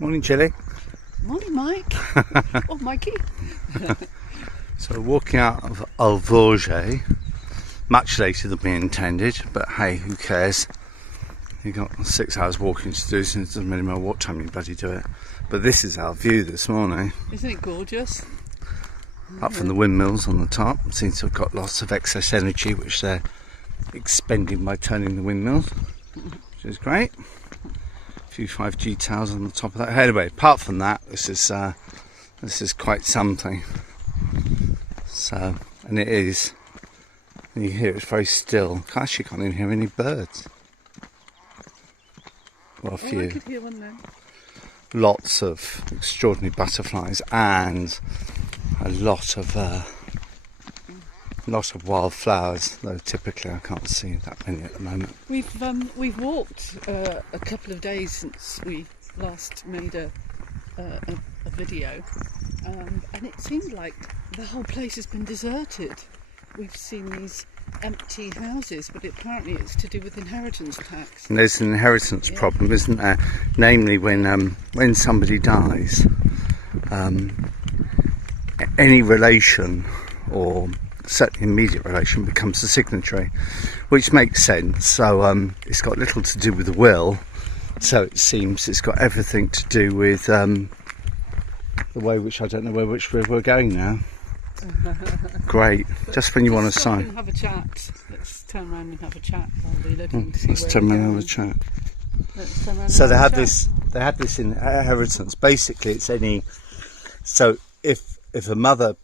Morning, Chilly. Morning, Mike. Oh, Mikey. So we're walking out of Alvorge, much later than we intended, but hey, who cares? You got 6 hours walking to do, so it doesn't really matter what time you bloody do it. But this is our view this morning. Isn't it gorgeous? Up from the windmills on the top, seems to have got lots of excess energy which they're expending by turning the windmills, which is great. A few 5G towers on the top of that. Anyway, apart from that, this is quite something. So, and it is. And you hear it's very still. Gosh, you can't even hear any birds. Well, a few. I could hear one then. Lots of extraordinary butterflies and a lot of wildflowers, though typically I can't see that many at the moment. We've walked a couple of days since we last made a video, and it seemed like the whole place has been deserted. We've seen these empty houses, but apparently it's to do with inheritance tax. And there's an inheritance problem, isn't there? Namely, when somebody dies, any relation, or certainly immediate relation, becomes the signatory, which makes sense. So it's got little to do with the will, so it seems it's got everything to do with the way which I don't know which way we're going now. Great, just when you want to sign. Have a chat. Let's turn around and have a chat while we're looking to see Let's where turn we're around and going. have a chat. Let's turn around So and they have had a chat. this inheritance. Basically, it's any. So if the mother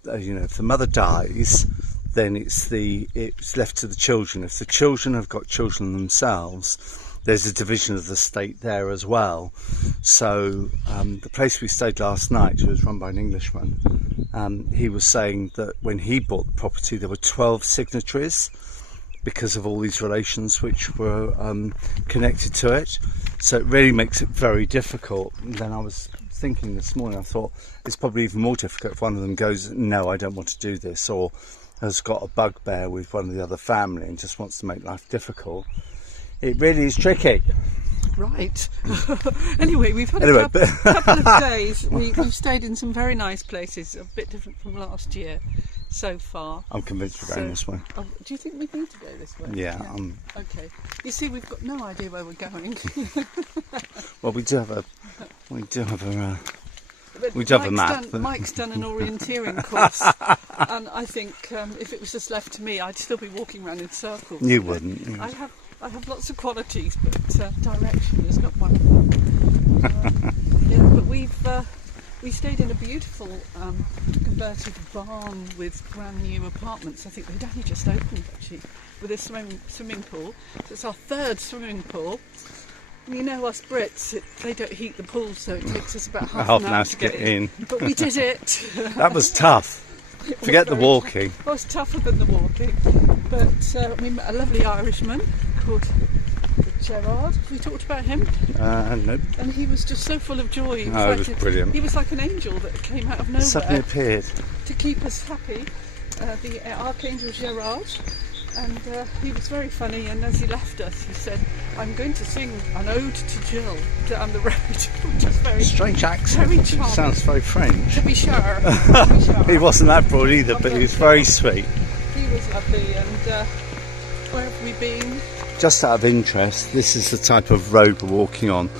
dies, then it's left to the children. If the children have got children themselves, there's a division of the estate there as well. So the place we stayed last night, which was run by an Englishman, he was saying that when he bought the property, there were 12 signatories because of all these relations which were connected to it. So it really makes it very difficult. And then I was thinking this morning, I thought it's probably even more difficult if one of them goes, no, I don't want to do this, or has got a bugbear with one of the other family and just wants to make life difficult. It really is tricky. Right. Anyway, we've had a couple of days. We've stayed in some very nice places, a bit different from last year so far. I'm convinced we're going this way. Do you think we need to go this way? Yeah. Okay. You see, we've got no idea where we're going. Well, we do have a map. Mike's done an orienteering course, and I think if it was just left to me, I'd still be walking around in circles. You wouldn't. I have lots of qualities, but direction is not one of them. But we stayed in a beautiful converted barn with brand new apartments. I think they'd only just opened actually, with a swimming pool. So it's our third swimming pool. You know us Brits, they don't heat the pool, so it takes us about half an hour to get in. But we did it. That was tough. Forget the walking. It was tougher than the walking. But we met a lovely Irishman called Gerard. Have we talked about him? Nope. And he was just so full of joy. It was brilliant. He was like an angel that came out of nowhere. Suddenly appeared. To keep us happy. The Archangel Gerard. And he was very funny, and as he left us he said, I'm going to sing an ode to Jill down the road, which is very strange accent. Very charming. Sounds very French. To be sure. He wasn't that broad either, but he was very sweet. He was lovely. And where have we been? Just out of interest, this is the type of road we're walking on.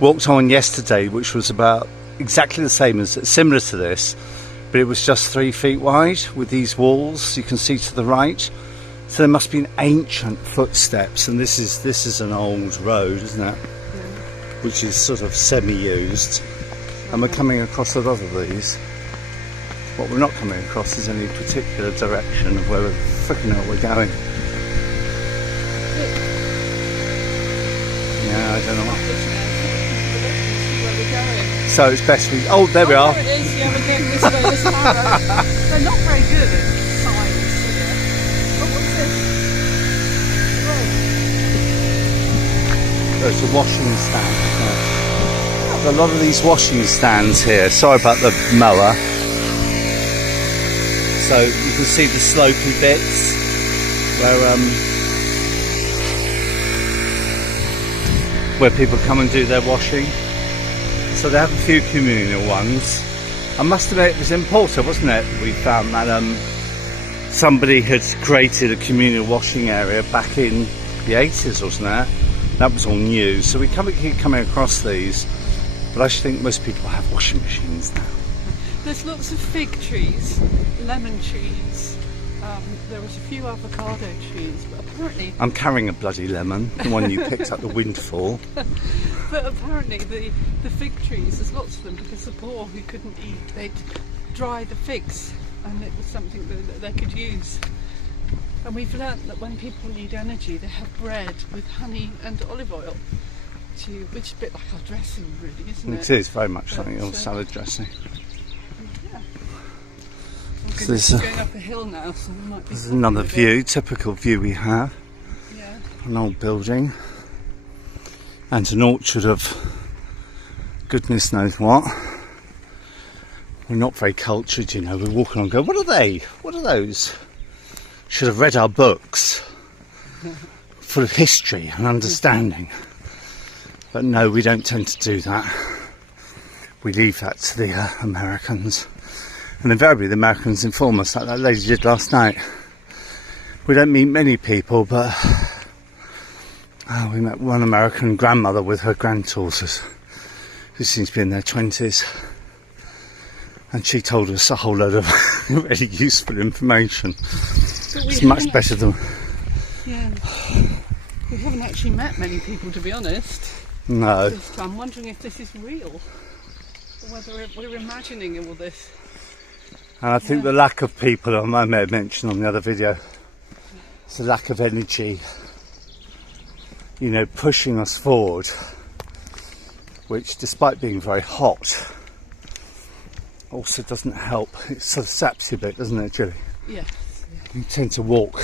Walked on yesterday, which was about exactly the same, similar to this, but it was just 3 feet wide with these walls you can see to the right. So there must be an ancient footsteps, and this is an old road, isn't it? Which is sort of semi-used, and we're coming across a lot of these. What we're not coming across is any particular direction of where we're freaking out we're going. Yeah, I don't know. So it's best we. Oh, there we are. There it is. Yeah, we're going this way. This arrow. They're not very good at signs. It's a washing stand. A lot of these washing stands here. Sorry about the mower. So you can see the slopey bits where people come and do their washing. So they have a few communal ones. I must admit, it was in Porto, wasn't it? We found that somebody had created a communal washing area back in the 80s, wasn't it? That was all new. So we keep coming across these, but I actually think most people have washing machines now. There's lots of fig trees, lemon trees. There was a few avocado trees, but apparently... I'm carrying a bloody lemon, the one you picked up the windfall. But apparently the fig trees, there's lots of them because the poor who couldn't eat, they'd dry the figs and it was something that they could use. And we've learnt that when people need energy, they have bread with honey and olive oil, which is a bit like our dressing really, isn't it? It is very much like your salad dressing. Yeah. So this is going up a hill now, so we might be... There's another view, typical view we have. Yeah. An old building. And an orchard of goodness knows what. We're not very cultured, you know. We walk along and go, what are they? What are those? Should have read our books. Full of history and understanding. But no, we don't tend to do that. We leave that to the Americans. And invariably the Americans inform us, like that lady did last night. We don't meet many people, but we met one American grandmother with her granddaughters, who seems to be in their 20s. And she told us a whole load of really useful information. It's much better than... Yeah. We haven't actually met many people, to be honest. No. This time. I'm wondering if this is real, or whether we're imagining all this. And I think the lack of people, I may have mentioned on the other video, it's the lack of energy, you know, pushing us forward, which despite being very hot, also doesn't help. It sort of saps you a bit, doesn't it, Julie? Yeah. You tend to walk,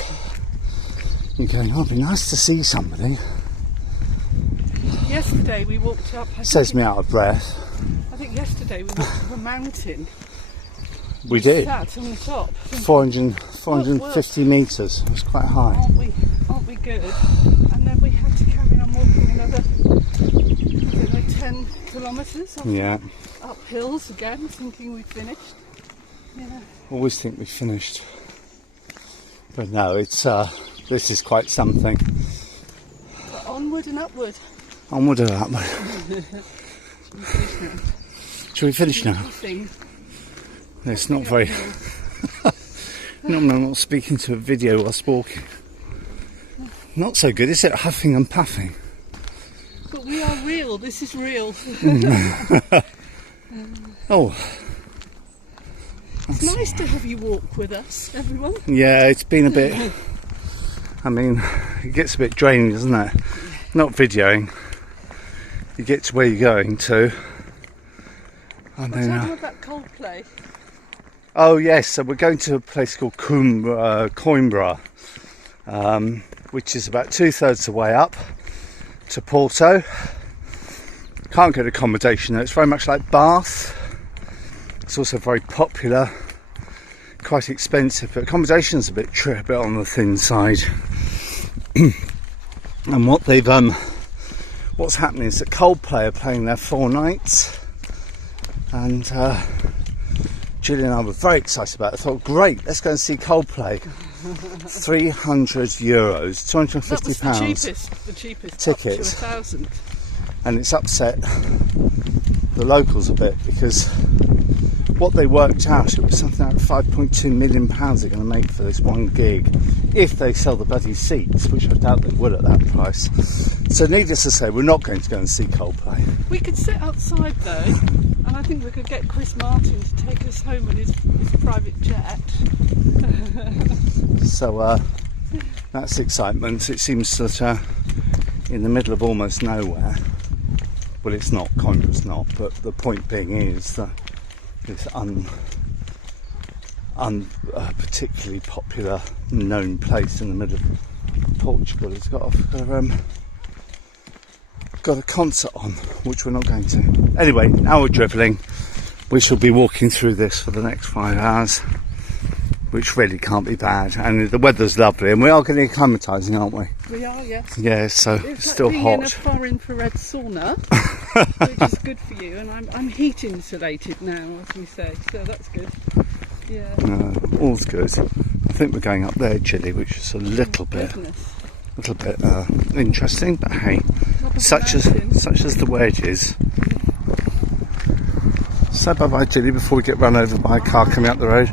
you're going, oh, it'd be nice to see somebody. Yesterday we walked up... Says me out of breath. I think yesterday we walked up a mountain. We did. Sat on the top. 450 metres. It was quite high. Aren't we good? And then we had to carry on walking another, I don't know, 10 kilometres up hills again, thinking we'd finished. Yeah. Always think we finished. But no, it's this is quite something. But onward and upward. Onward and upward. Shall we finish now? It's not very... No, I'm not speaking to a video whilst walking. Not so good, is it? Huffing and puffing. But we are real, this is real. Oh. It's nice to have you walk with us, everyone. Yeah, it's been a bit... I mean, it gets a bit draining, doesn't it? Not videoing. You get to where you're going to. Tell me about Coldplay. Oh yes, so we're going to a place called Coimbra, which is about 2/3 the way up to Porto. Can't get accommodation there, it's very much like Bath. It's also very popular, quite expensive, but accommodation's a bit on the thin side. And what's happening is that Coldplay are playing there 4 nights, and Julie and I were very excited about it. I thought, great, let's go and see Coldplay. €300, £250. That was the cheapest tickets. Up to 1,000. And it's upset the locals a bit, because what they worked out, it was something like £5.2 million they're going to make for this one gig, if they sell the bloody seats, which I doubt they will at that price. So needless to say, we're not going to go and see Coldplay. We could sit outside though, and I think we could get Chris Martin to take us home in his private jet. So that's excitement. It seems that in the middle of almost nowhere, well, it's not, Coimbra's not, but the point being is that this particularly popular known place in the middle of Portugal has got a concert on, which we're not going to. Anyway, now we're drivelling. We shall be walking through this for the next 5 hours, which really can't be bad, and the weather's lovely, and we are getting acclimatising, aren't we? We are, yes. Yeah, so it's still hot. In a far infrared sauna. which is good for you. And I'm heat insulated now, as we say, so that's good. Yeah. All's good. I think we're going up there, Chilly, which is a little bit interesting, but hey, such as the way it is. So bye bye, Chilly, before we get run over by a car coming up the road.